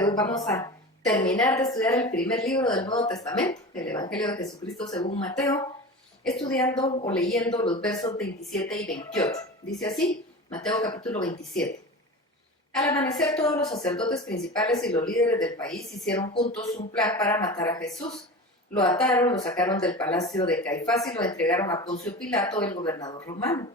de hoy vamos a terminar de estudiar el primer libro del Nuevo Testamento, el Evangelio de Jesucristo según Mateo, estudiando o leyendo los versos 27 y 28. Dice así, Mateo capítulo 27. Al amanecer, todos los sacerdotes principales y los líderes del país hicieron juntos un plan para matar a Jesús. Lo ataron, lo sacaron del palacio de Caifás y lo entregaron a Poncio Pilato, el gobernador romano.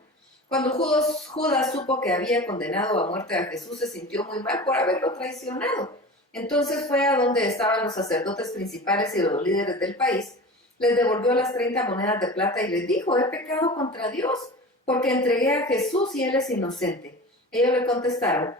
Cuando Judas supo que había condenado a muerte a Jesús, se sintió muy mal por haberlo traicionado. Entonces fue a donde estaban los sacerdotes principales y los líderes del país, les devolvió las 30 monedas de plata y les dijo: he pecado contra Dios, porque entregué a Jesús y él es inocente. Ellos le contestaron: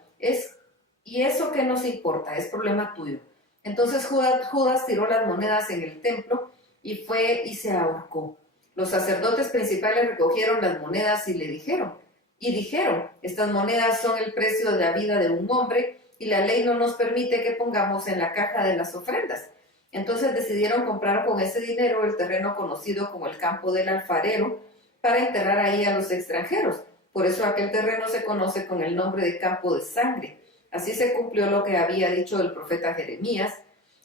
¿y eso qué nos importa? Es problema tuyo. Entonces Judas tiró las monedas en el templo y fue y se ahorcó. Los sacerdotes principales recogieron las monedas y dijeron, estas monedas son el precio de la vida de un hombre y la ley no nos permite que pongamos en la caja de las ofrendas. Entonces decidieron comprar con ese dinero el terreno conocido como el campo del alfarero para enterrar ahí a los extranjeros. Por eso aquel terreno se conoce con el nombre de campo de sangre. Así se cumplió lo que había dicho el profeta Jeremías.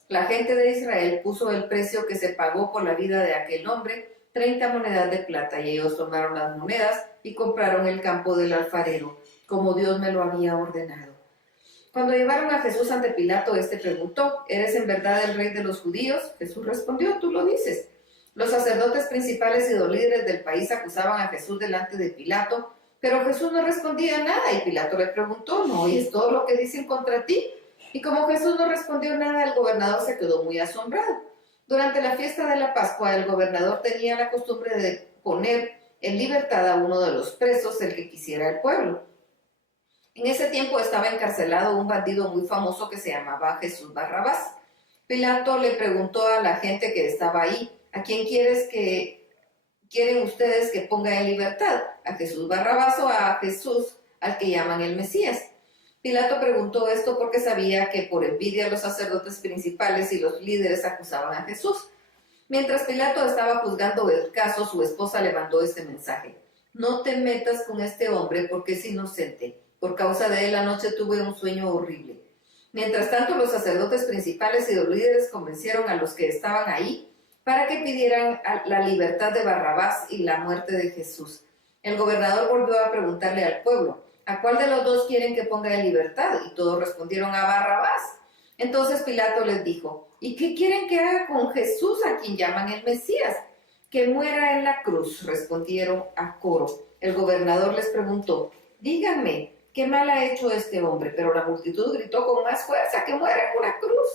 La gente de Israel puso el precio que se pagó por la vida de aquel hombre, 30 monedas de plata, y ellos tomaron las monedas y compraron el campo del alfarero, como Dios me lo había ordenado. Cuando llevaron a Jesús ante Pilato, éste preguntó: ¿eres en verdad el rey de los judíos? Jesús respondió: tú lo dices. Los sacerdotes principales y los líderes del país acusaban a Jesús delante de Pilato, pero Jesús no respondía nada, y Pilato le preguntó: ¿no oyes todo lo que dicen contra ti? Y como Jesús no respondió nada, el gobernador se quedó muy asombrado. Durante la fiesta de la Pascua, el gobernador tenía la costumbre de poner en libertad a uno de los presos, el que quisiera el pueblo. En ese tiempo estaba encarcelado un bandido muy famoso que se llamaba Jesús Barrabás. Pilato le preguntó a la gente que estaba ahí: ¿a quién quieren ustedes que ponga en libertad? ¿A Jesús Barrabás o a Jesús, al que llaman el Mesías? Pilato preguntó esto porque sabía que por envidia los sacerdotes principales y los líderes acusaban a Jesús. Mientras Pilato estaba juzgando el caso, su esposa le mandó este mensaje: no te metas con este hombre porque es inocente. Por causa de él anoche tuve un sueño horrible. Mientras tanto, los sacerdotes principales y los líderes convencieron a los que estaban ahí para que pidieran la libertad de Barrabás y la muerte de Jesús. El gobernador volvió a preguntarle al pueblo: ¿a cuál de los dos quieren que ponga en libertad? Y todos respondieron: a Barrabás. Entonces Pilato les dijo: ¿y qué quieren que haga con Jesús, a quien llaman el Mesías? Que muera en la cruz, respondieron a coro. El gobernador les preguntó: díganme, ¿qué mal ha hecho este hombre? Pero la multitud gritó con más fuerza: que muera en una cruz.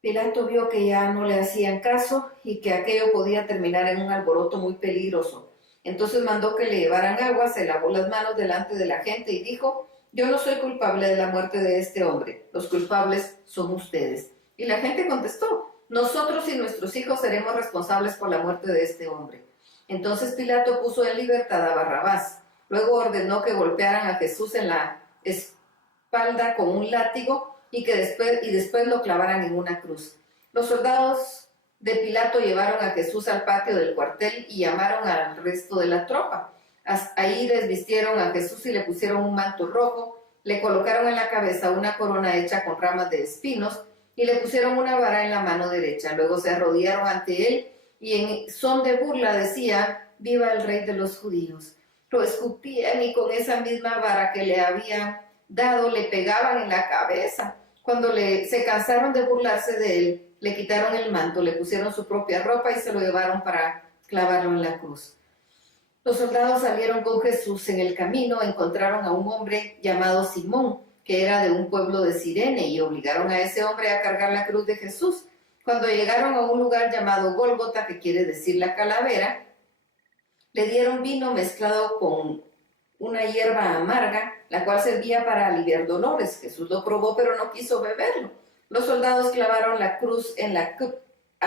Pilato vio que ya no le hacían caso y que aquello podía terminar en un alboroto muy peligroso. Entonces mandó que le llevaran agua, se lavó las manos delante de la gente y dijo: yo no soy culpable de la muerte de este hombre, los culpables son ustedes. Y la gente contestó: nosotros y nuestros hijos seremos responsables por la muerte de este hombre. Entonces Pilato puso en libertad a Barrabás. Luego ordenó que golpearan a Jesús en la espalda con un látigo y después lo clavaran en una cruz. Los soldados de Pilato llevaron a Jesús al patio del cuartel y llamaron al resto de la tropa. Ahí desvistieron a Jesús y le pusieron un manto rojo, le colocaron en la cabeza una corona hecha con ramas de espinos y le pusieron una vara en la mano derecha. Luego se arrodillaron ante él y en son de burla decía: viva el rey de los judíos. Lo escupían y con esa misma vara que le habían dado le pegaban en la cabeza. Cuando se cansaron de burlarse de él, le quitaron el manto, le pusieron su propia ropa y se lo llevaron para clavarlo en la cruz. Los soldados salieron con Jesús. En el camino encontraron a un hombre llamado Simón, que era de un pueblo de Cirene, y obligaron a ese hombre a cargar la cruz de Jesús. Cuando llegaron a un lugar llamado Gólgota, que quiere decir la calavera, le dieron vino mezclado con una hierba amarga, la cual servía para aliviar dolores. Jesús lo probó, pero no quiso beberlo. Los soldados clavaron a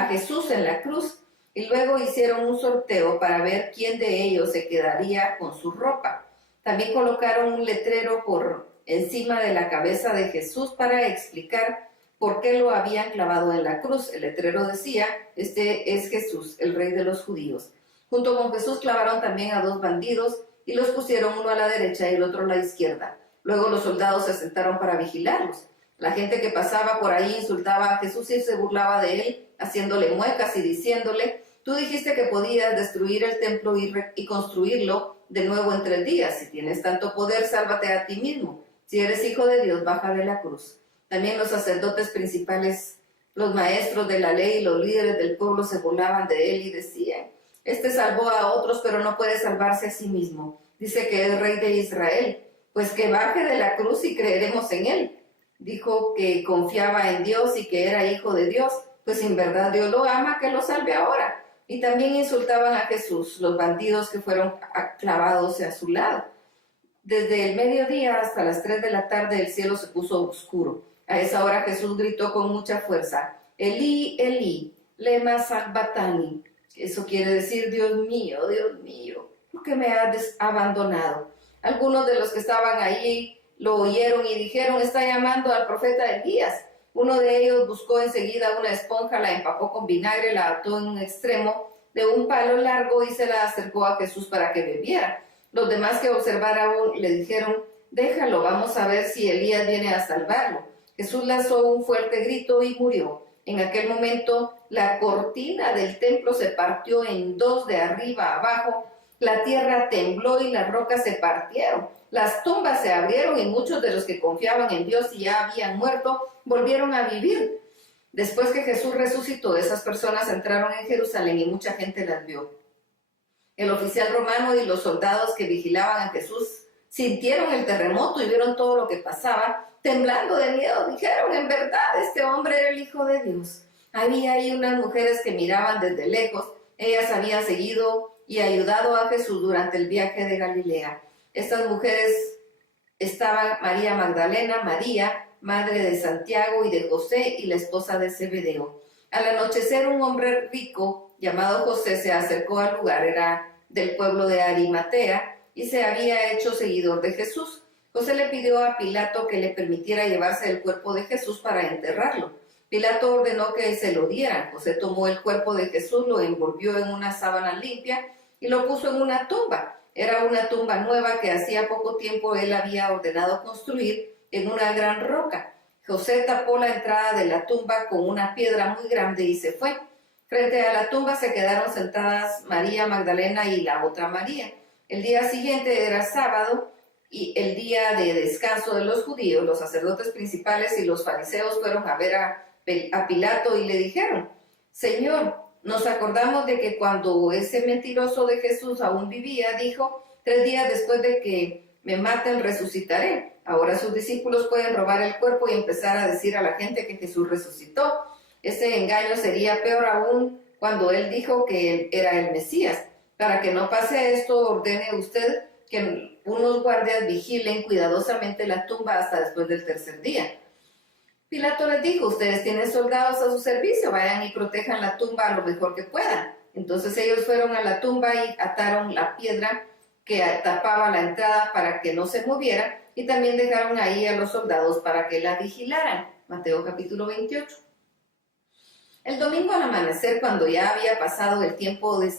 Jesús en la cruz y luego hicieron un sorteo para ver quién de ellos se quedaría con su ropa. También colocaron un letrero por encima de la cabeza de Jesús para explicar por qué lo habían clavado en la cruz. El letrero decía: este es Jesús, el rey de los judíos. Junto con Jesús clavaron también a 2 bandidos y los pusieron uno a la derecha y el otro a la izquierda. Luego los soldados se sentaron para vigilarlos. La gente que pasaba por ahí insultaba a Jesús y se burlaba de él, haciéndole muecas y diciéndole: tú dijiste que podías destruir el templo y construirlo de nuevo en 3 días. Si tienes tanto poder, sálvate a ti mismo. Si eres hijo de Dios, baja de la cruz. También los sacerdotes principales, los maestros de la ley y los líderes del pueblo se burlaban de él y decían: este salvó a otros, pero no puede salvarse a sí mismo. Dice que es rey de Israel. Pues que baje de la cruz y creeremos en él. Dijo que confiaba en Dios y que era hijo de Dios. Pues en verdad Dios lo ama, que lo salve ahora. Y también insultaban a Jesús, los bandidos que fueron clavados a su lado. Desde el mediodía hasta las 3 de la tarde el cielo se puso oscuro. A esa hora Jesús gritó con mucha fuerza: Elí, Elí, lema sabachthani. Eso quiere decir: Dios mío, ¿por qué me has abandonado? Algunos de los que estaban ahí lo oyeron y dijeron: está llamando al profeta Elías. Uno de ellos buscó enseguida una esponja, la empapó con vinagre, la ató en un extremo de un palo largo y se la acercó a Jesús para que bebiera. Los demás que observaron le dijeron: déjalo, vamos a ver si Elías viene a salvarlo. Jesús lanzó un fuerte grito y murió. En aquel momento la cortina del templo se partió en 2 de arriba a abajo, la tierra tembló y las rocas se partieron. Las tumbas se abrieron y muchos de los que confiaban en Dios y ya habían muerto volvieron a vivir. Después que Jesús resucitó, esas personas entraron en Jerusalén y mucha gente las vio. El oficial romano y los soldados que vigilaban a Jesús sintieron el terremoto y vieron todo lo que pasaba. Temblando de miedo, dijeron: en verdad, este hombre era el Hijo de Dios. Había ahí unas mujeres que miraban desde lejos. Ellas habían seguido y ayudado a Jesús durante el viaje de Galilea. Estas mujeres estaban María Magdalena, María, madre de Santiago y de José, y la esposa de Zebedeo. Al anochecer, un hombre rico llamado José se acercó al lugar. Era del pueblo de Arimatea y se había hecho seguidor de Jesús. José le pidió a Pilato que le permitiera llevarse el cuerpo de Jesús para enterrarlo. Pilato ordenó que se lo dieran. José tomó el cuerpo de Jesús, lo envolvió en una sábana limpia y lo puso en una tumba. Era una tumba nueva que hacía poco tiempo él había ordenado construir en una gran roca. José tapó la entrada de la tumba con una piedra muy grande y se fue. Frente a la tumba se quedaron sentadas María Magdalena y la otra María. El día siguiente era sábado y el día de descanso de los judíos. Los sacerdotes principales y los fariseos fueron a ver a Pilato y le dijeron: Señor, nos acordamos de que cuando ese mentiroso de Jesús aún vivía, dijo: 3 días después de que me maten, resucitaré. Ahora sus discípulos pueden robar el cuerpo y empezar a decir a la gente que Jesús resucitó. Ese engaño sería peor aún cuando él dijo que él era el Mesías. Para que no pase esto, ordene usted que unos guardias vigilen cuidadosamente la tumba hasta después del 3er día. Pilato les dijo: ustedes tienen soldados a su servicio, vayan y protejan la tumba lo mejor que puedan. Entonces ellos fueron a la tumba y ataron la piedra que tapaba la entrada para que no se moviera, y también dejaron ahí a los soldados para que la vigilaran. Mateo capítulo 28. El domingo al amanecer, cuando ya había pasado el tiempo de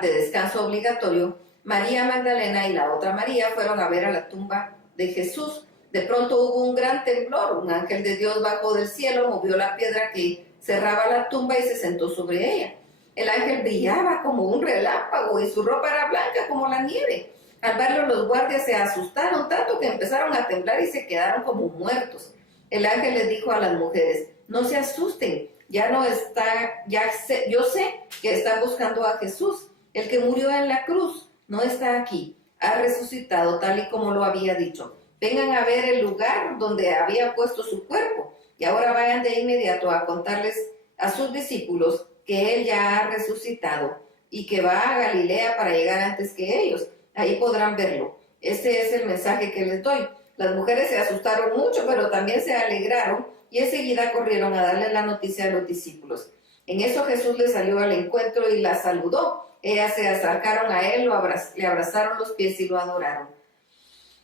descanso obligatorio, María Magdalena y la otra María fueron a ver a la tumba de Jesús. De pronto hubo un gran temblor. Un ángel de Dios bajó del cielo, movió la piedra que cerraba la tumba y se sentó sobre ella. El ángel brillaba como un relámpago y su ropa era blanca como la nieve. Al verlo, los guardias se asustaron tanto que empezaron a temblar y se quedaron como muertos. El ángel les dijo a las mujeres: no se asusten, yo sé que están buscando a Jesús, el que murió en la cruz. No está aquí, ha resucitado tal y como lo había dicho. Vengan a ver el lugar donde había puesto su cuerpo, y ahora vayan de inmediato a contarles a sus discípulos que él ya ha resucitado y que va a Galilea para llegar antes que ellos. Ahí podrán verlo. Este es el mensaje que les doy. Las mujeres se asustaron mucho, pero también se alegraron y enseguida corrieron a darle la noticia a los discípulos. En eso Jesús les salió al encuentro y las saludó. Ellas se acercaron a él, le abrazaron los pies y lo adoraron.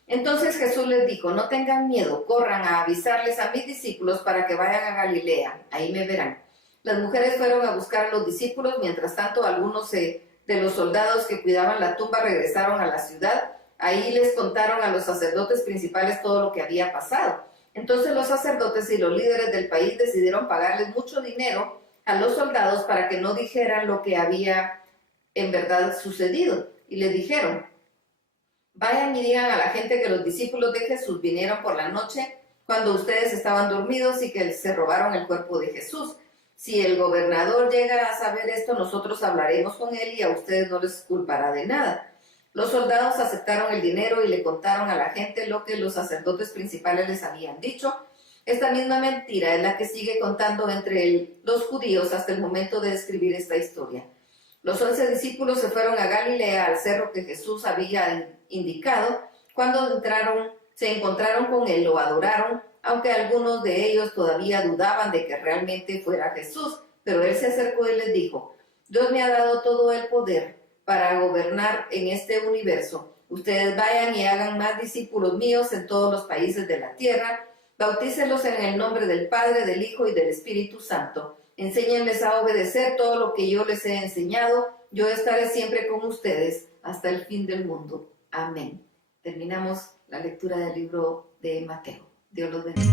Entonces Jesús les dijo: no tengan miedo, corran a avisarles a mis discípulos para que vayan a Galilea, ahí me verán. Las mujeres fueron a buscar a los discípulos. Mientras tanto, algunos de los soldados que cuidaban la tumba regresaron a la ciudad. Ahí les contaron a los sacerdotes principales todo lo que había pasado. Entonces los sacerdotes y los líderes del país decidieron pagarles mucho dinero a los soldados para que no dijeran lo que había en verdad sucedido. Y les dijeron: vayan y digan a la gente que los discípulos de Jesús vinieron por la noche cuando ustedes estaban dormidos y que se robaron el cuerpo de Jesús. Si el gobernador llega a saber esto, nosotros hablaremos con él y a ustedes no les culpará de nada. Los soldados aceptaron el dinero y le contaron a la gente lo que los sacerdotes principales les habían dicho. Esta misma mentira es la que sigue contando entre los judíos hasta el momento de escribir esta historia. Los 11 discípulos se fueron a Galilea, al cerro que Jesús había indicado. Cuando se encontraron con él, lo adoraron, aunque algunos de ellos todavía dudaban de que realmente fuera Jesús. Pero él se acercó y les dijo: Dios me ha dado todo el poder para gobernar en este universo. Ustedes vayan y hagan más discípulos míos en todos los países de la tierra. Bautícenlos en el nombre del Padre, del Hijo y del Espíritu Santo. Enséñenles a obedecer todo lo que yo les he enseñado. Yo estaré siempre con ustedes hasta el fin del mundo. Amén. Terminamos la lectura del libro de Mateo. Dios los bendiga.